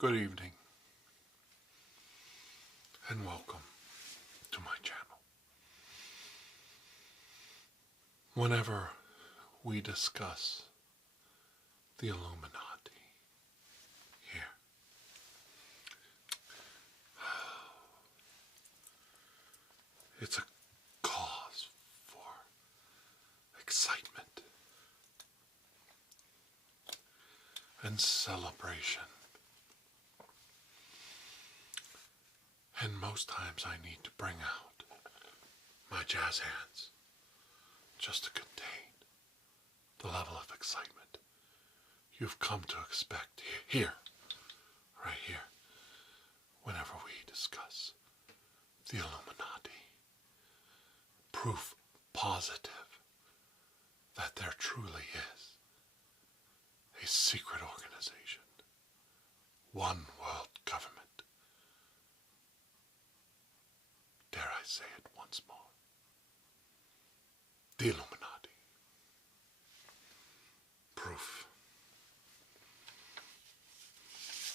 Good evening, and welcome to my channel. Whenever we discuss the Illuminati here, it's a cause for excitement and celebration. And most times I need to bring out my jazz hands just to contain the level of excitement you've come to expect here, right here, whenever we discuss the Illuminati. Proof positive that there truly is a secret organization, one world government. Dare I say it once more? The Illuminati. Proof.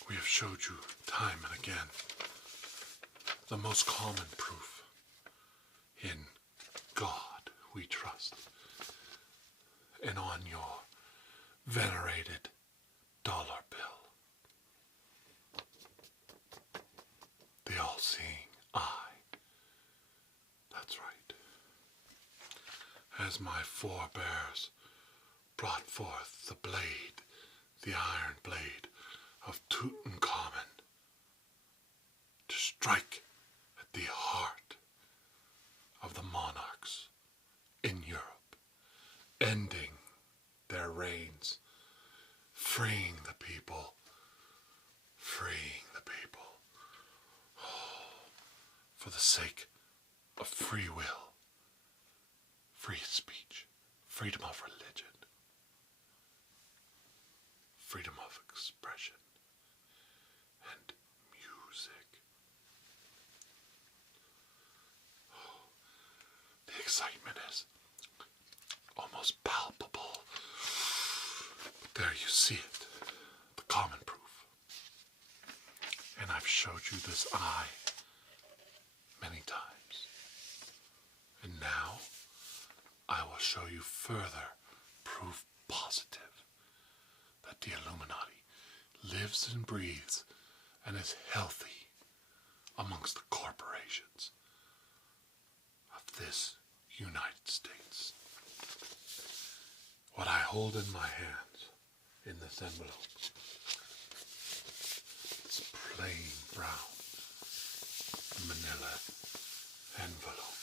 We have showed you time and again the most common proof. In God we trust. And on your venerated dollar bill, the all-seeing eye. That's right. As my forebears brought forth the blade, the iron blade of Tutankhamun, to strike at the heart of the monarchs in Europe, ending their reigns, freeing the people, for the sake of free will, free speech, freedom of religion, freedom of expression, and music. The excitement is almost palpable. There you see it, the common proof. And I've showed you this eye many times. And now I will show you further proof positive that the Illuminati lives and breathes and is healthy amongst the corporations of this United States. What I hold in my hands in this envelope, it's plain brown manila envelope,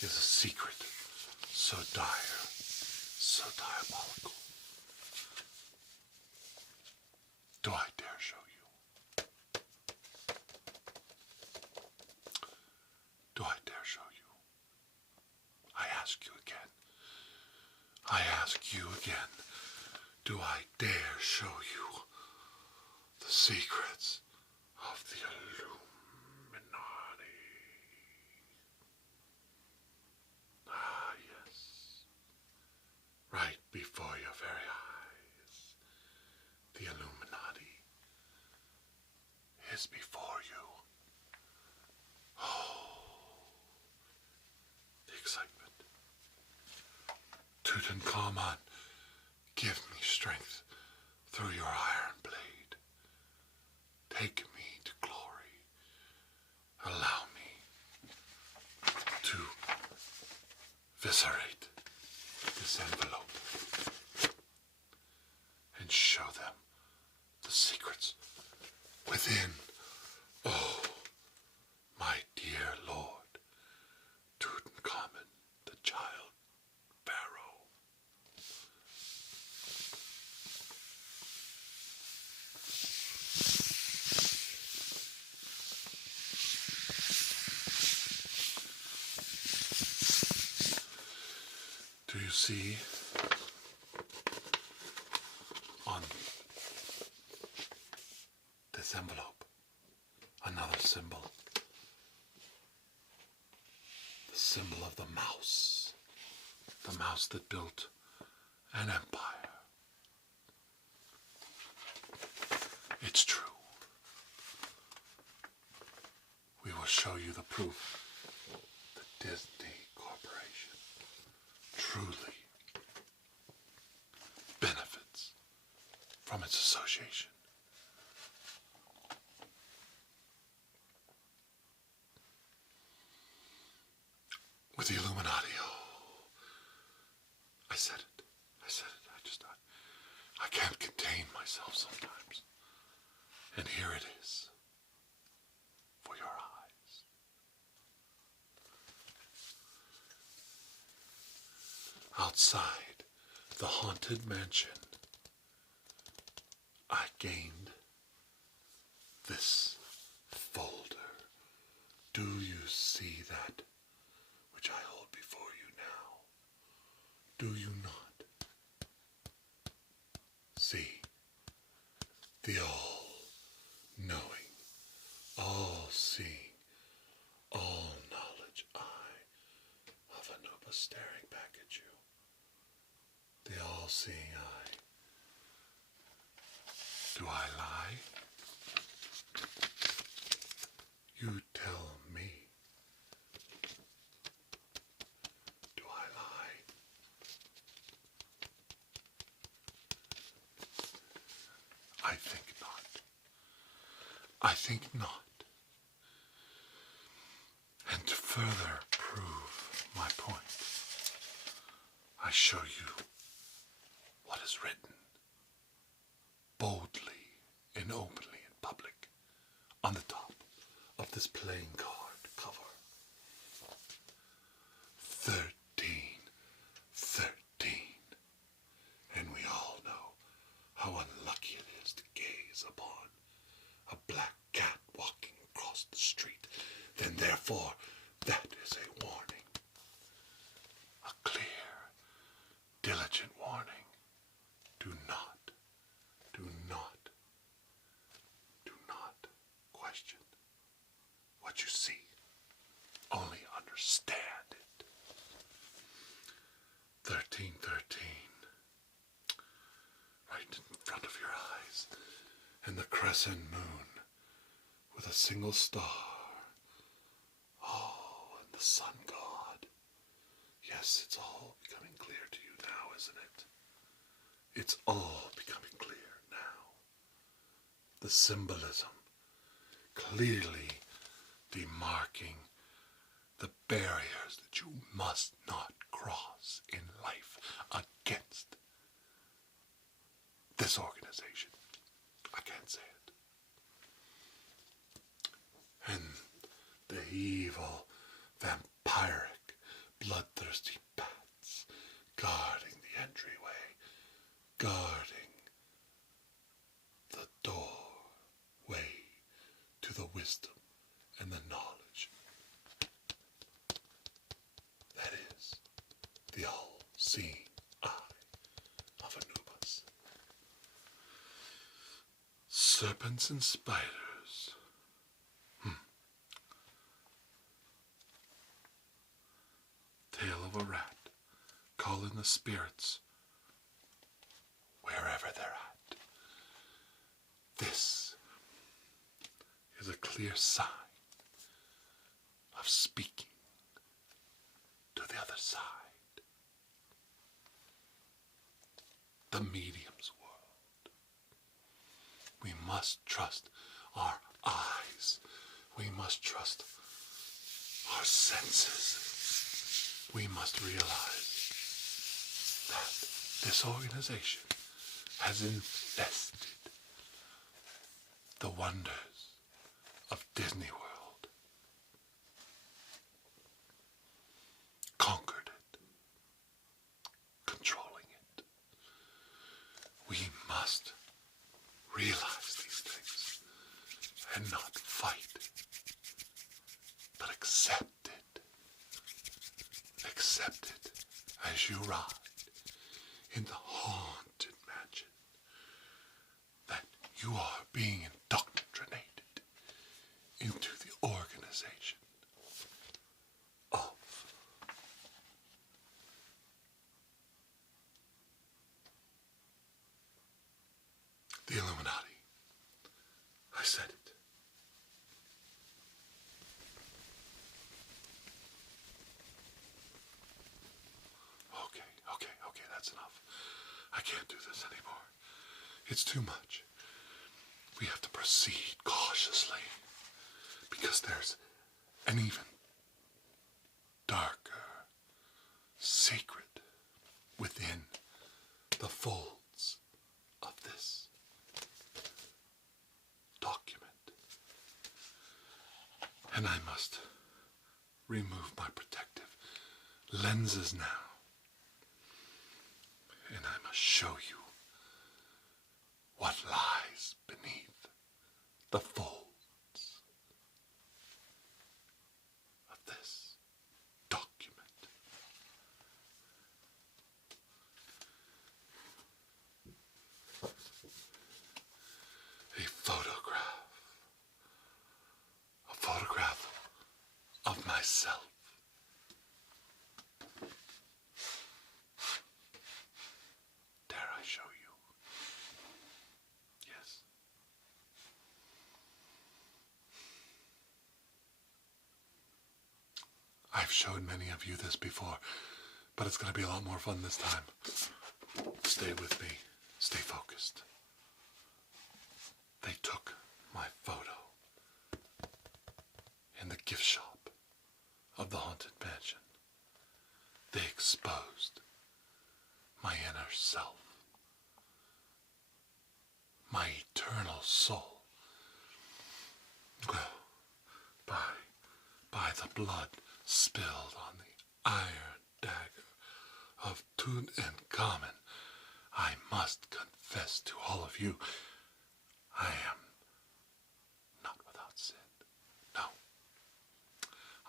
is a secret so dire, so diabolical. Do I dare show you? Do I dare show you? I ask you again. I ask you again. Do I dare show you the secrets of the Illuminati? Ah, yes. Right before your very eyes. The Illuminati is before you. Oh, the excitement. Tutankhamun, give me strength through your iron blade. Take me to glory. Allow me to viscerate this envelope and show them the secrets within. Oh, my dear Lord, Tutankhamun, the child pharaoh. Do you see on this envelope another symbol? The symbol of the mouse that built an empire. It's true. We will show you the proof that Disney Corporation truly benefits from its association. With the Illuminati. Oh, I said it. I can't contain myself sometimes. And here it is, for your eyes. Outside the haunted mansion, I gained this folder. Do you see that which I hold before you now? Do you not? See, the all-knowing, all-seeing, all-knowledge eye of Anubis staring back at you. The all-seeing eye. Do I lie? You tell me. Do I lie? I think not. I think not. And to further prove my point, I show you what is written boldly and openly in public on the top of this playing card cover. 1313. And we all know how unlucky it is to gaze upon a black cat walking across the street. Then therefore, that is a warning. A clear, diligent warning. Do not question what you see. Only understand it. 1313. Right in front of your eyes. And the crescent moon with a single star. Oh, and the sun god. Yes, it's all becoming clear to you now, isn't it? It's all becoming clear now. The symbolism clearly demarking the barriers that you must not cross in life against this organization. I can't say it. And the evil, vampiric, bloodthirsty bats guarding the entryway, guarding the doorway to the wisdom and the knowledge that is the all-seeing eye of Anubis. Serpents and spiders. Tail of a rat, calling the spirits wherever they're at. This is a clear sign of speaking to the other side. The medium's world. We must trust our eyes. We must trust our senses. We must realize that this organization has infested the wonders of Disney World, conquered it, controlling it. We must realize these things and not fight, but accept it. Accept it as you ride in the haunted mansion that you are being indoctrinated into the organization of the Illuminati. do this anymore. It's too much. We have to proceed cautiously, because there's an even darker secret within the folds of this document. And I must remove my protective lenses now. And I must show you what lies beneath the folds of this document. A photograph of myself. Dare I show you? Yes. I've showed many of you this before, but it's going to be a lot more fun this time. Stay with me. Stay focused. They took my photo in the gift shop of the haunted mansion. They exposed my inner self, my eternal soul. Well, by the blood spilled on the iron dagger of Tutankhamun, I must confess to all of you, I am not without sin. No.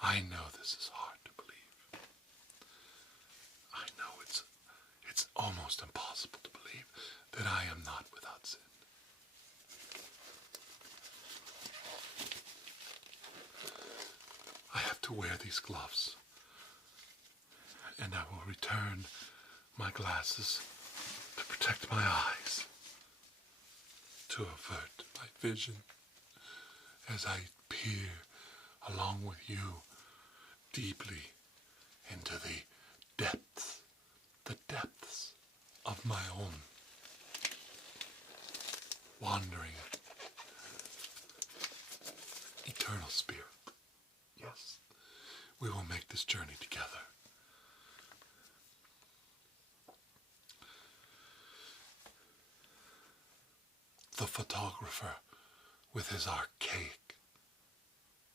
I know this is hard to believe. I know it's almost impossible to believe that I am not without sin. I have to wear these gloves, and I will return my glasses to protect my eyes, to avert my vision as I peer along with you deeply into the depths of my own wandering eternal spirit. Yes, we will make this journey together. The photographer, with his archaic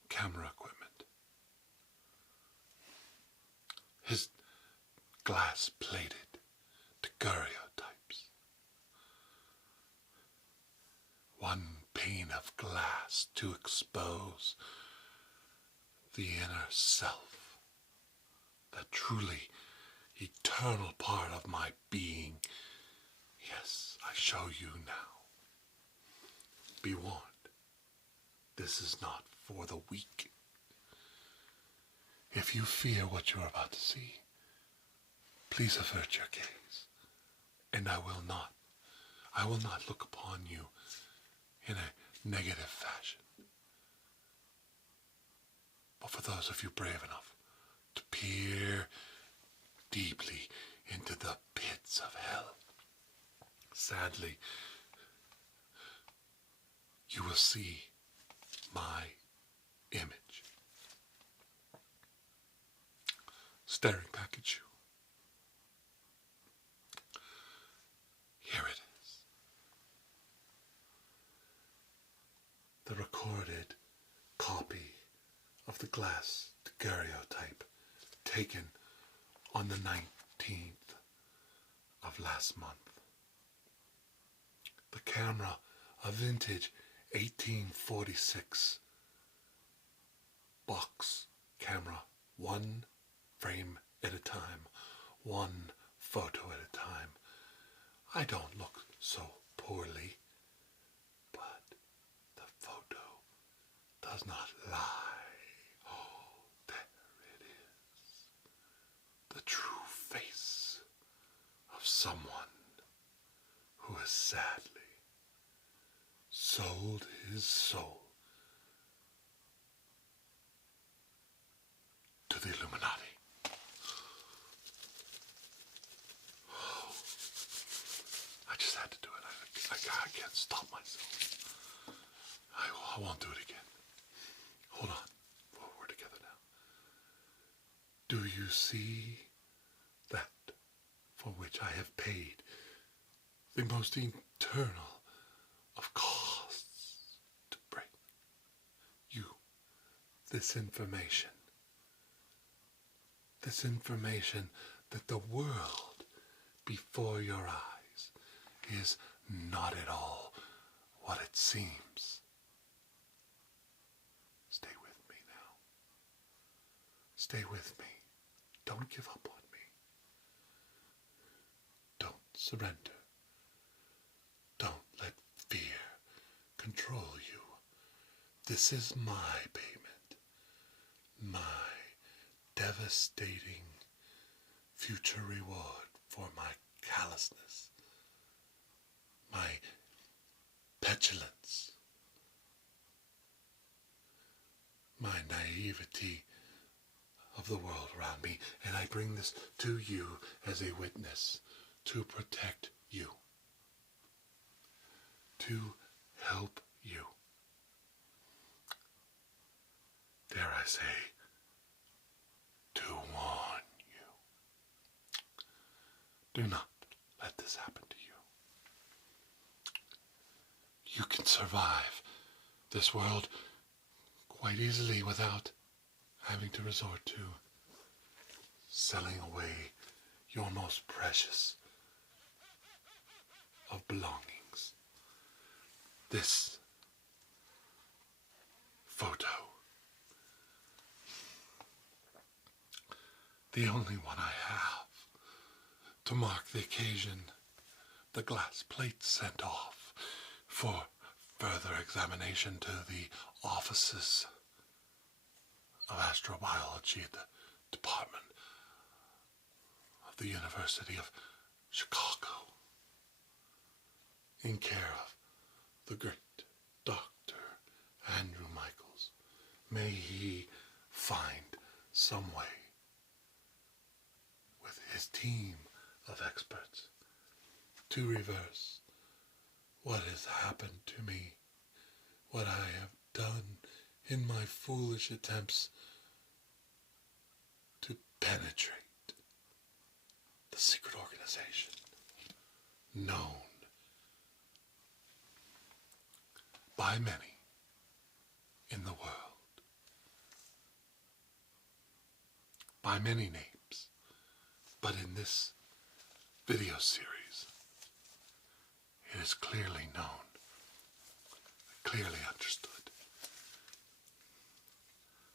camera equipment, his glass-plated daguerreotypes, one pane of glass to expose the inner self, the truly eternal part of my being. Yes, I show you now. Be warned, this is not for the weak. If you fear what you are about to see, please avert your gaze, and I will not look upon you in a negative fashion. But for those of you brave enough to peer deeply into the pits of hell, sadly, you will see my image staring back at you. Here it is. The recorded copy of the glass daguerreotype taken on the 19th of last month. The camera, a vintage 1846 box camera, one frame at a time, one photo at a time. I don't look so poorly, but the photo does not lie. Oh, there it is. The true face of someone who has sadly sold his soul to the Illuminati. Do you see that for which I have paid the most eternal of costs to bring you this information? This information that the world before your eyes is not at all what it seems. Stay with me now. Stay with me. Don't give up on me. Don't surrender. Don't let fear control you. This is my payment. My devastating future reward for my callousness, my petulance, my naivety of the world around me, and I bring this to you as a witness to protect you, to help you. Dare I say, to warn you. Do not let this happen to you. You can survive this world quite easily without having to resort to selling away your most precious of belongings. This photo, the only one I have to mark the occasion, the glass plate sent off for further examination to the offices of astrobiology at the Department of the University of Chicago, in care of the great Dr. Andrew Michaels. May he find some way with his team of experts to reverse what has happened to me, what I have done in my foolish attempts to penetrate the secret organization known by many in the world, by many names, but in this video series it is clearly known, clearly understood.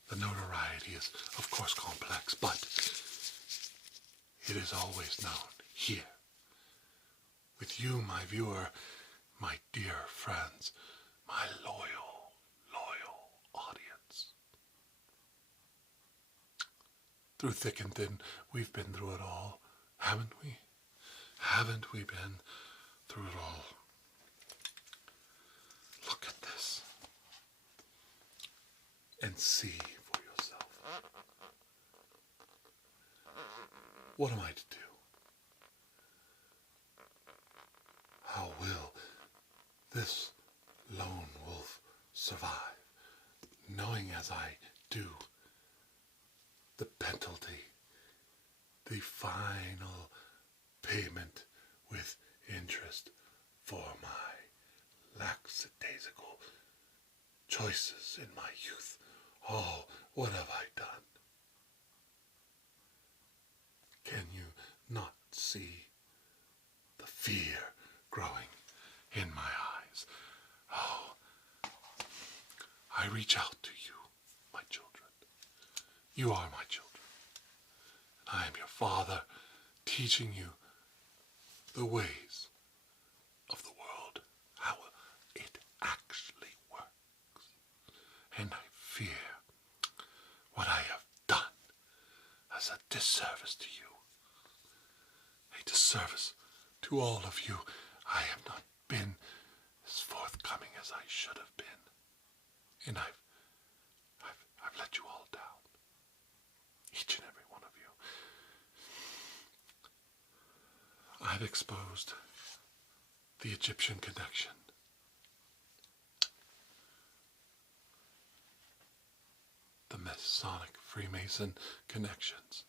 The notoriety is, of course, complex, but it is always known here, with you, my viewer, my dear friends, my loyal audience. Through thick and thin, we've been through it all, haven't we? Haven't we been through it all? Look at this and see for yourself. What am I to do? How will this lone wolf survive, knowing as I do the penalty, the final payment with interest for my lackadaisical choices in my youth? Oh, what have I done? Can you not see the fear growing in my eyes? Oh, I reach out to you, my children. You are my children. I am your father, teaching you the ways of the world, how it actually works. And I fear what I have done as a disservice to you, a disservice to all of you. I have not been as forthcoming as I should have been, and I've let you all down, each and every one of you. I've exposed the Egyptian connection, the Masonic Freemason connections,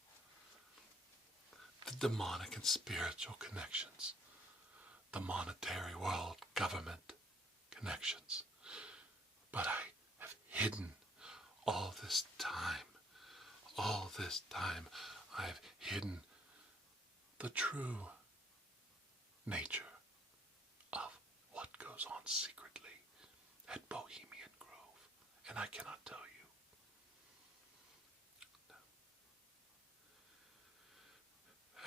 the demonic and spiritual connections, the monetary world government connections. But I have hidden all this time, I've hidden the true nature of what goes on secretly at Bohemian Grove, and I cannot tell you.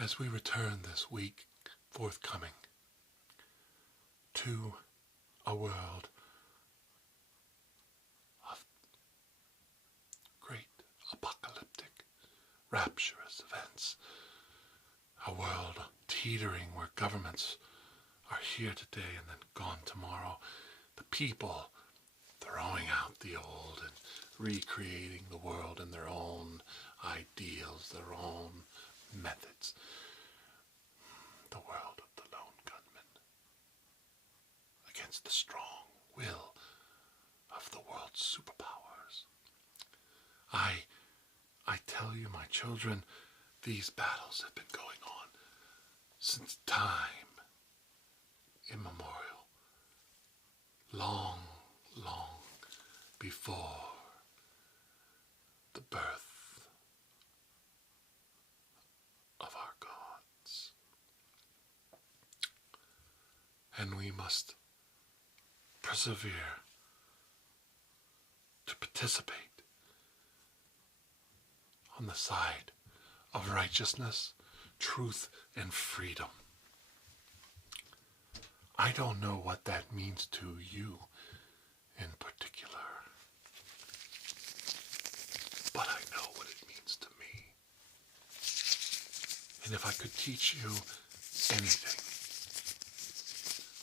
As we return this week forthcoming to a world of great apocalyptic, rapturous events, a world teetering where governments are here today and then gone tomorrow, the people throwing out the old and recreating the world in their own ideals, their own methods. The world of the lone gunman against the strong will of the world's superpowers. I tell you, my children, these battles have been going on since time immemorial, long, long before the birth of our gods. And we must persevere to participate on the side of righteousness, truth, and freedom. I don't know what that means to you in particular, but I know what it means to me. And if I could teach you anything,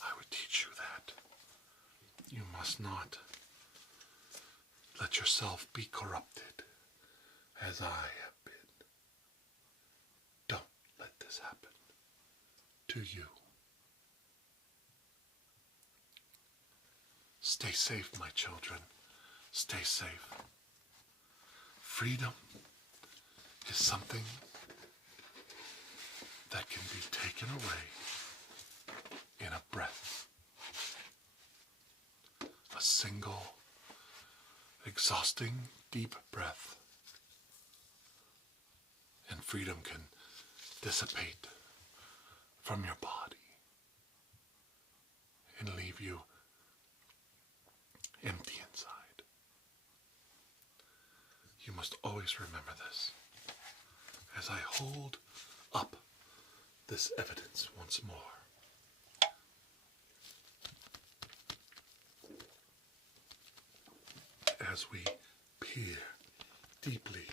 I would teach you that you must not let yourself be corrupted as I have been. Don't let this happen to you. Stay safe, my children. Stay safe. Freedom is something that can be taken away in a breath. A single, exhausting, deep breath. And freedom can dissipate from your body and leave you empty inside. You must always remember this as I hold up this evidence once more. As we peer deeply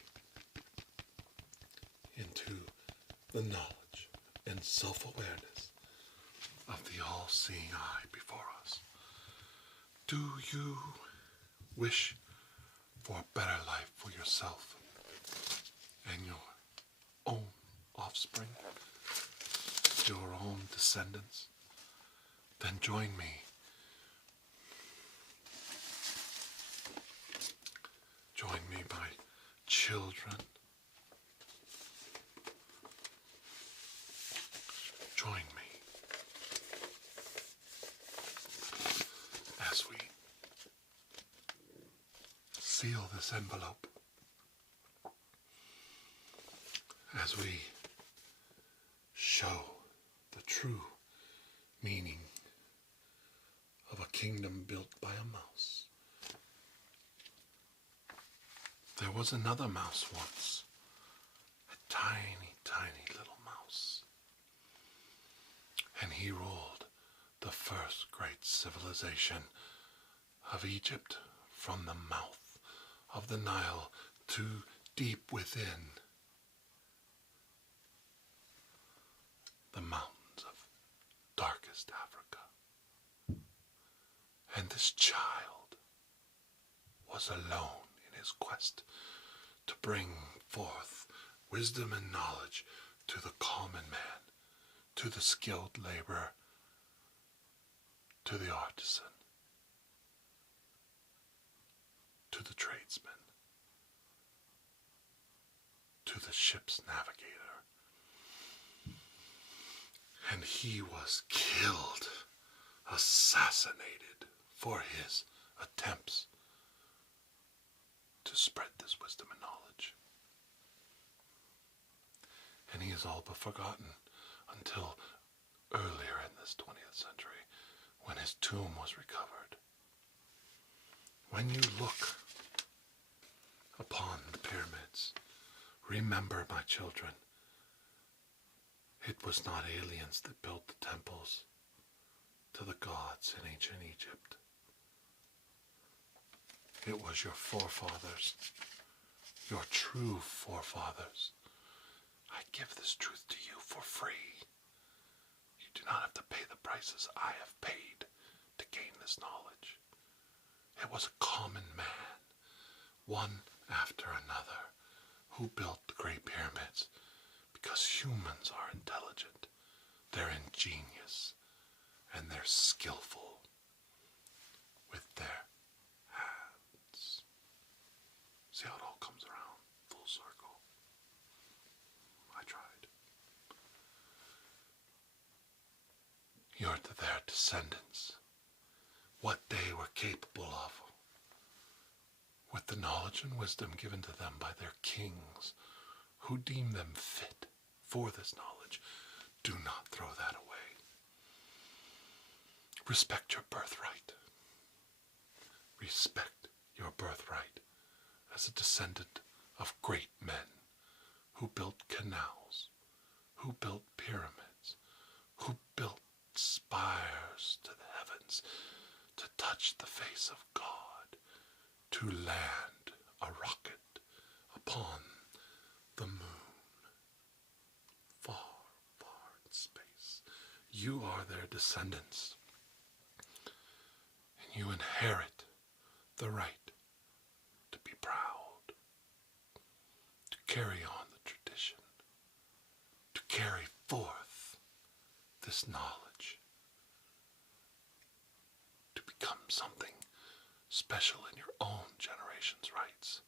into the knowledge and self-awareness of the all-seeing eye before us. Do you wish for a better life for yourself and your own offspring, your own descendants? Then join me. Join me, my children. Join me as we seal this envelope, as we show the true meaning of a kingdom built by a mouse. There was another mouse once, a tiny, tiny little mouse. And he ruled the first great civilization of Egypt from the mouth of the Nile to deep within the mountains of darkest Africa. And this child was alone in his quest to bring forth wisdom and knowledge to the common man, to the skilled laborer, to the artisan, to the tradesman, to the ship's navigator. And he was killed, assassinated for his attempts to spread this wisdom and knowledge. And he is all but forgotten until earlier in this 20th century when his tomb was recovered. When you look upon the pyramids, remember, my children, it was not aliens that built the temples to the gods in ancient Egypt. It was your forefathers, your true forefathers. I give this truth to you for free. You do not have to pay the prices I have paid to gain this knowledge. It was a common man, one after another, who built the Great Pyramids because humans are intelligent, they're ingenious, and they're skillful with their hands. See how it all comes around, full circle. I tried. You're to their descendants, what they were capable of, with the knowledge and wisdom given to them by their kings, who deem them fit for this knowledge. Do not throw that away. Respect your birthright. Respect your birthright as a descendant of great men who built canals, who built pyramids, who built spires to the heavens to touch the face of God, to land a rocket upon the moon, far, far in space. You are their descendants, and you inherit the right to be proud, to carry on the tradition, to carry forth this knowledge, to become something special in your own generation's rights.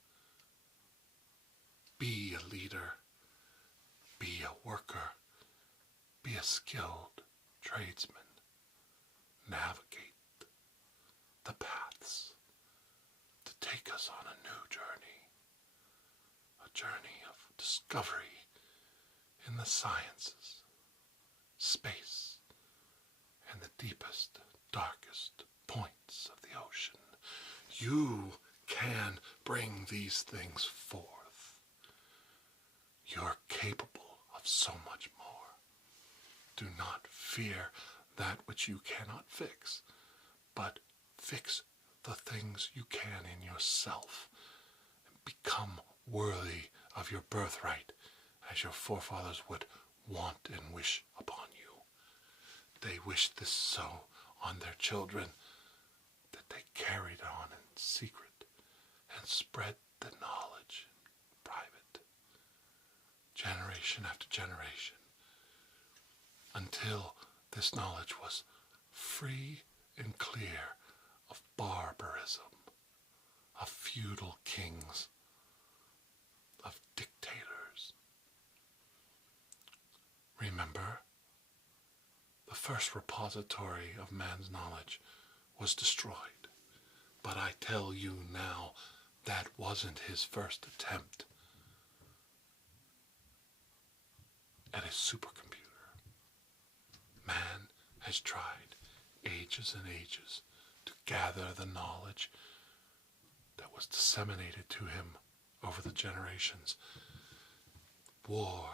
Be a leader, be a worker, be a skilled tradesman. Navigate the paths to take us on a new journey of discovery in the sciences, space, and the deepest, darkest points of the ocean. You can bring these things forth. You're capable of so much more. Do not fear that which you cannot fix, but fix the things you can in yourself and become worthy of your birthright as your forefathers would want and wish upon you. They wished this so on their children that they carried on in secret and spread the knowledge in private, generation after generation, until this knowledge was free and clear of barbarism, of feudal kings, of dictators. Remember, the first repository of man's knowledge was destroyed. But I tell you now, that wasn't his first attempt at a supercomputer. Man has tried ages and ages to gather the knowledge that was disseminated to him over the generations. War,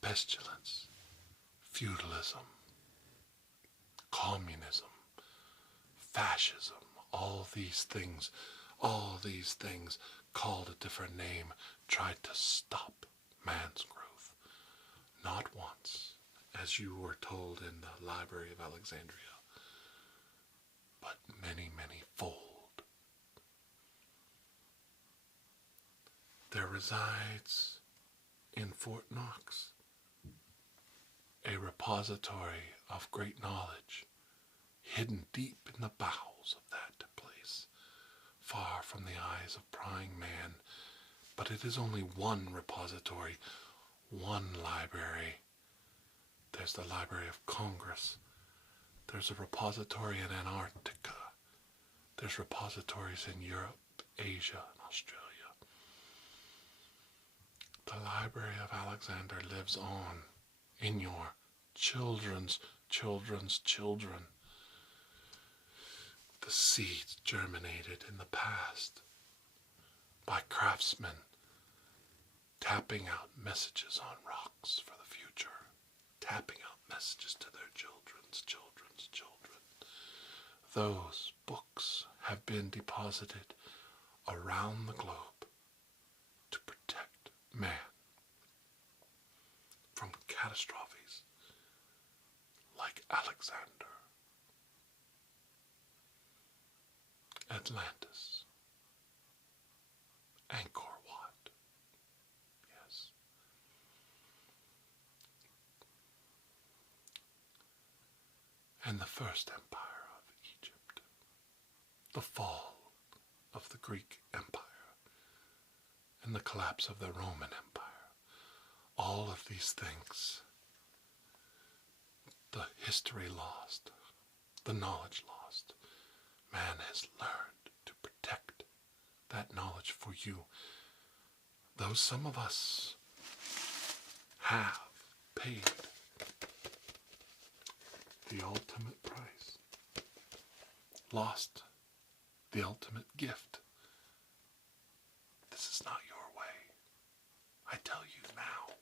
pestilence, feudalism, communism, fascism, all these things called a different name, tried to stop man's growth. Not once, as you were told in the Library of Alexandria, but many, many fold. There resides in Fort Knox a repository of great knowledge, hidden deep in the bowels of that place, far from the eyes of prying man. But it is only one repository, one library, There's the Library of Congress. There's a repository in Antarctica. There's repositories in Europe, Asia, and Australia. The Library of Alexander lives on in your children's children's children. The seeds germinated in the past by craftsmen tapping out messages on rocks for the future, tapping out messages to their children's children's children. Those books have been deposited around the globe to protect man from catastrophes like Alexander, Atlantis, Angkor Wat. Yes. And the First Empire of Egypt. The fall of the Greek Empire. And the collapse of the Roman Empire. All of these things. The history lost. The knowledge lost. Man has learned to protect that knowledge for you. Though some of us have paid the ultimate price, lost the ultimate gift. This is not your way. I tell you now,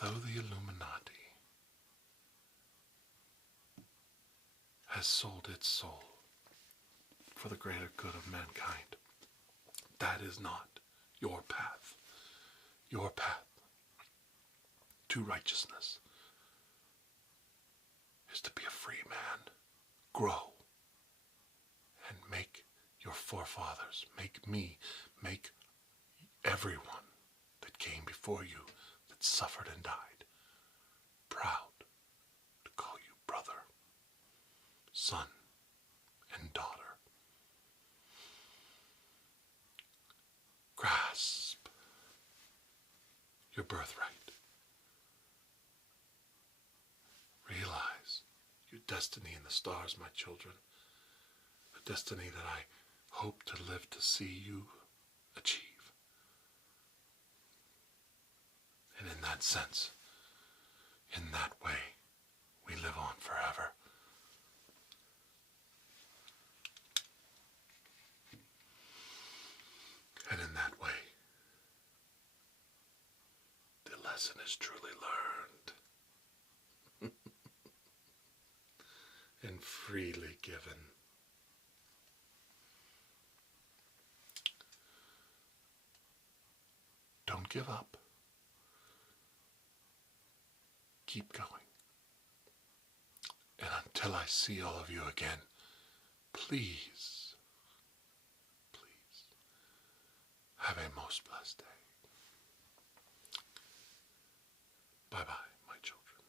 though the Illuminati has sold its soul for the greater good of mankind, that is not your path. Your path to righteousness is to be a free man, grow, and make your forefathers, make me, make everyone that came before you, that suffered and died, proud to call you brother, son, and daughter. Grasp your birthright. Realize your destiny in the stars, my children. A destiny that I hope to live to see you achieve. And in that sense, in that way, we live on forever. And in that way, the lesson is truly learned and freely given. Don't give up. Keep going. And until I see all of you again, please, please, have a most blessed day. Bye-bye.